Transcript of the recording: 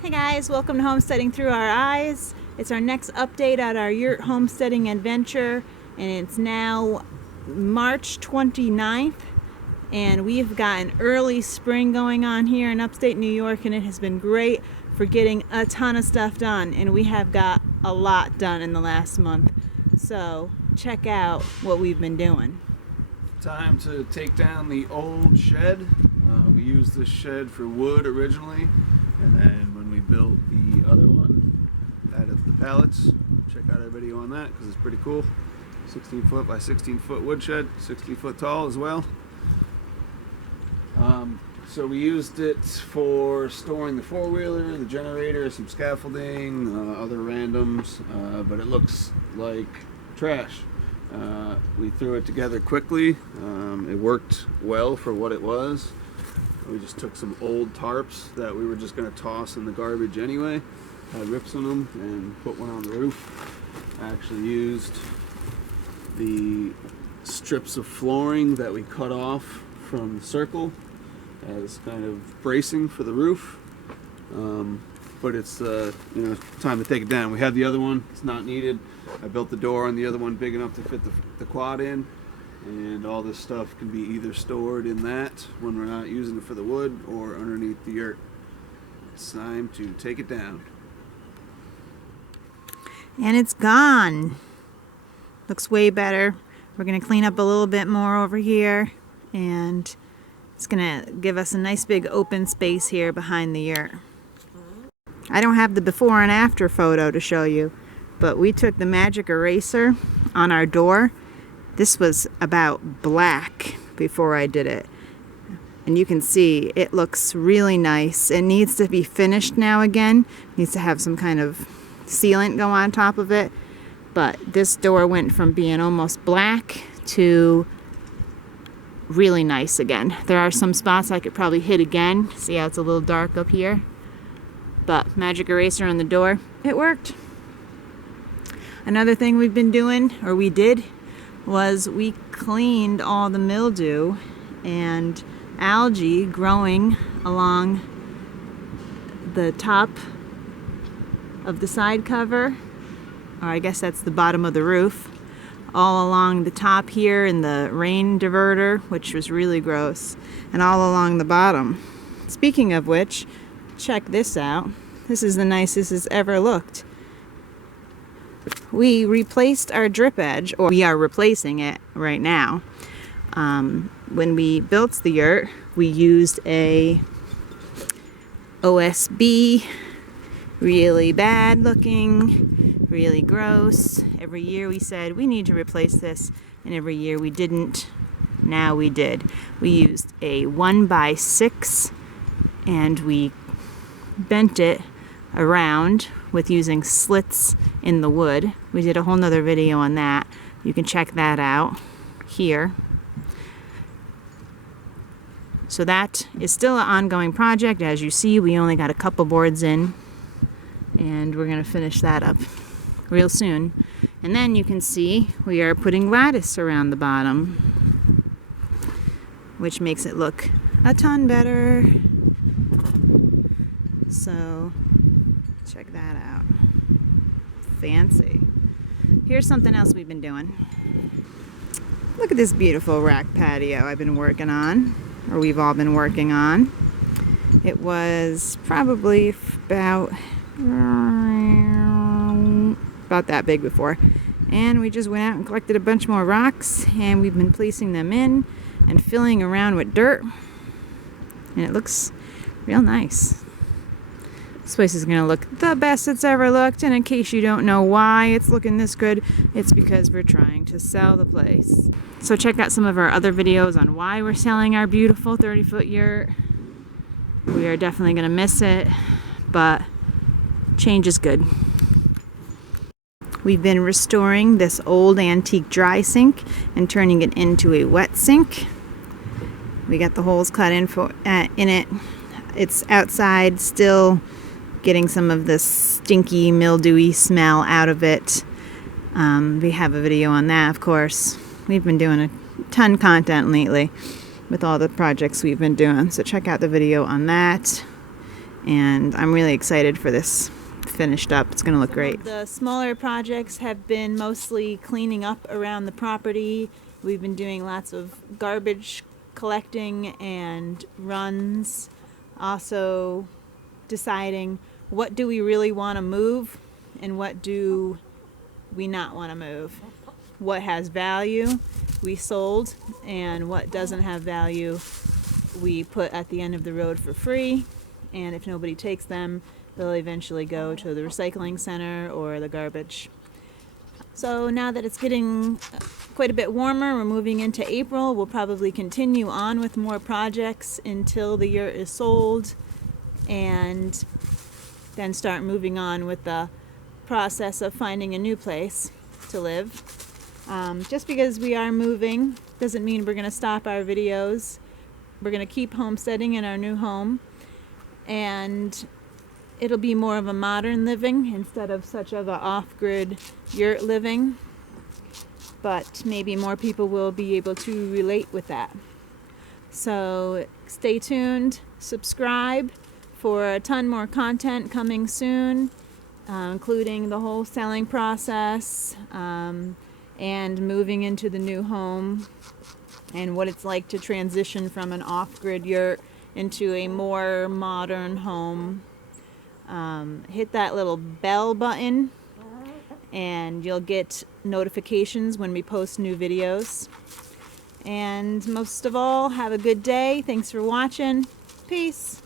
Hey guys, welcome to Homesteading Through Our Eyes. It's our next update at our Yurt homesteading adventure, and it's now March 29th, and we've got an early spring going on here in upstate New York, and it has been great for getting a ton of stuff done, and we have got a lot done in the last month. So check out what we've been doing. Time to take down the old shed. We used this shed for wood originally, and then when we built the other one out of the pallets, check out our video on that because it's pretty cool. 16 foot by 16 foot woodshed, 60 foot tall as well. So we used it for storing the four-wheeler, the generator, some scaffolding, other randoms, but it looks like trash. We threw it together quickly. It worked well for what it was. We just took some old tarps that we were just going to toss in the garbage anyway, had rips in them, and put one on the roof. I actually used the strips of flooring that we cut off from the circle as kind of bracing for the roof. But it's time to take it down. We had the other one, it's not needed. I built the door on the other one big enough to fit the quad in, and all this stuff can be either stored in that when we're not using it for the wood or underneath the yurt. It's time to take it down. And it's gone. Looks way better. We're going to clean up a little bit more over here, and it's going to give us a nice big open space here behind the yurt. I don't have the before and after photo to show you, but we took the magic eraser on our door. This was about black before I did it. And you can see it looks really nice. It needs to be finished now again. It needs to have some kind of sealant go on top of it. But this door went from being almost black to really nice again. There are some spots I could probably hit again. See how it's a little dark up here? But magic eraser on the door, it worked. Another thing we've been doing, or we did, was we cleaned all the mildew and algae growing along the top of the side cover, or I guess that's the bottom of the roof, all along the top here in the rain diverter, which was really gross, and all along the bottom. Speaking of which, check this out. This is the nicest it's ever looked. We replaced our drip edge, or we are replacing it right now. When we built the yurt, we used a OSB, really bad looking, really gross. Every year we said we need to replace this, and every year we didn't. Now we did. We used a 1x6, and we bent it around with using slits in the wood. We did a whole nother video on that. You can check that out here. So that is still an ongoing project. As you see, we only got a couple boards in, and we're going to finish that up real soon. And then you can see we are putting lattice around the bottom, which makes it look a ton better. So check that out. Fancy. Here's something else we've been doing. Look at this beautiful rack patio I've been working on, or we've all been working on. It was probably about that big before. And we just went out and collected a bunch more rocks, and we've been placing them in and filling around with dirt. And it looks real nice. This place is going to look the best it's ever looked, and in case you don't know why it's looking this good, it's because we're trying to sell the place. So check out some of our other videos on why we're selling our beautiful 30-foot yurt. We are definitely going to miss it, but change is good. We've been restoring this old antique dry sink and turning it into a wet sink. We got the holes cut in it. It's outside still, getting some of this stinky, mildewy smell out of it. We have a video on that, of course. We've been doing a ton of content lately with all the projects we've been doing, so check out the video on that. and I'm really excited for this finished up. It's gonna look great. The smaller projects have been mostly cleaning up around the property. We've been doing lots of garbage collecting and runs. Also deciding what do we really want to move and what do we not want to move. What has value we sold, and what doesn't have value we put at the end of the road for free, and if nobody takes them, they'll eventually go to the recycling center or the garbage. So now that it's getting quite a bit warmer, we're moving into April. We'll probably continue on with more projects until the yurt is sold, and then start moving on with the process of finding a new place to live. Just because we are moving doesn't mean we're going to stop our videos. We're going to keep homesteading in our new home, and it'll be more of a modern living instead of such of a off-grid yurt living, but maybe more people will be able to relate with that. So stay tuned, subscribe for a ton more content coming soon, including the whole selling process, and moving into the new home, and what it's like to transition from an off-grid yurt into a more modern home. Hit that little bell button and you'll get notifications when we post new videos. And most of all, have a good day. Thanks for watching. Peace.